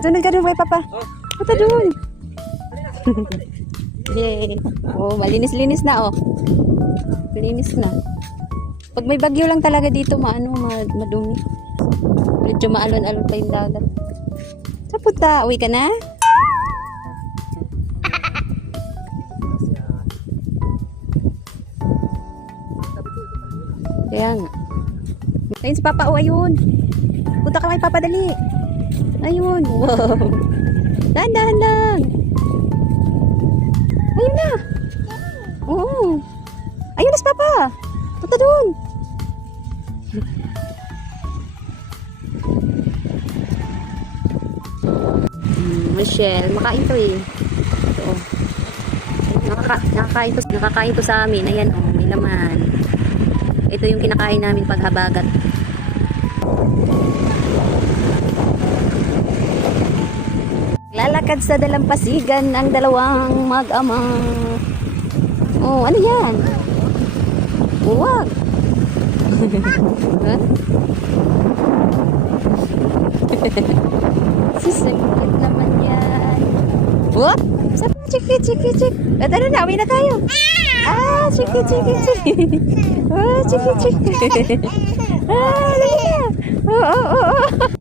Doon ka doon kay Papa. Punta doon. Yay. Oh, malinis-linis na oh. Malinis na. Pag may bagyo lang talaga dito, madumi. Medyo maalon-alon pa yung dagat. Saan punta? Uwi ka na? Kaya nga. Ayun si Papa, oh ayun. Punta ka kay Papa, dali. Ayun, wow. Dahan-dahan lang. Ayun na. Oo. Ayun na si Papa. Punta doon. Michelle, makain to eh. Ito oh. Nakakain to sa amin. Ayan oh, may laman. Ito yung kinakain namin paghabagat. Lalakad sa dalampasigan ang dalawang mag-ama. Oh, ano yan? Huwag. Sisipit naman yan. Huwag. Chiki. At ano na, uwi na tayo. Chiki. Chiki. Ah, lagi na. Oo.